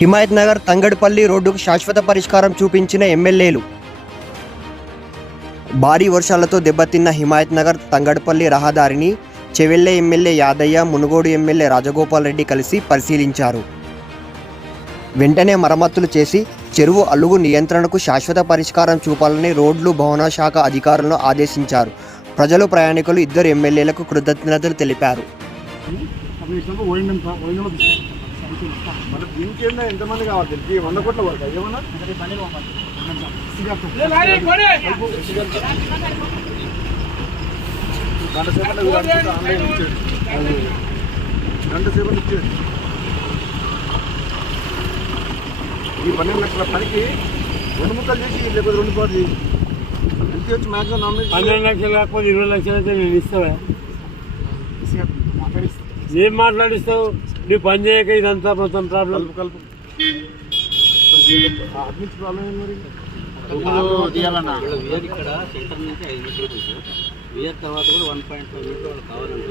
హిమాయత్ నగర్ తంగడిపల్లి రోడ్డుకు శాశ్వత పరిష్కారం చూపించిన ఎమ్మెల్యేలు. భారీ వర్షాలతో దెబ్బతిన్న హిమాయత్ నగర్ తంగడిపల్లి రహదారిని చెవెళ్ళ ఎమ్మెల్యే యాదయ్య, మునుగోడు ఎమ్మెల్యే రాజగోపాల్ రెడ్డి కలిసి పరిశీలించారు. వెంటనే మరమ్మతులు చేసి చెరువు అలుగు నియంత్రణకు శాశ్వత పరిష్కారం చూపాలని రోడ్లు భవన శాఖ అధికారులను ఆదేశించారు. ప్రజలు, ప్రయాణికులు ఇద్దరు ఎమ్మెల్యేలకు కృతజ్ఞతలు తెలిపారు. ఎంతమంది కావాలి? 100 కోట్ల వరకు ఏమన్నా గంట సేపటి ఇచ్చేది. ఈ 12 లక్షల పనికి 2 ముక్కలు చేసి లేకపోతే 2 కోట్లు ఎంత వచ్చి మ్యాక్సిమం 12 లక్షలు కాకపోతే 20 లక్షలు అయితే నేను ఇస్తావా? ఏం మాట్లాడిస్తావు? నువ్వు పని చేయక ఇదంతా మొత్తం ప్రాబ్లం. కలుపు అడ్మిట్ ప్రాబ్లం ఏం మరి ఇక్కడ సెంటర్ నుంచి 5 మీటర్లు, తర్వాత కూడా 1.5 మీటర్లు కావాలంటే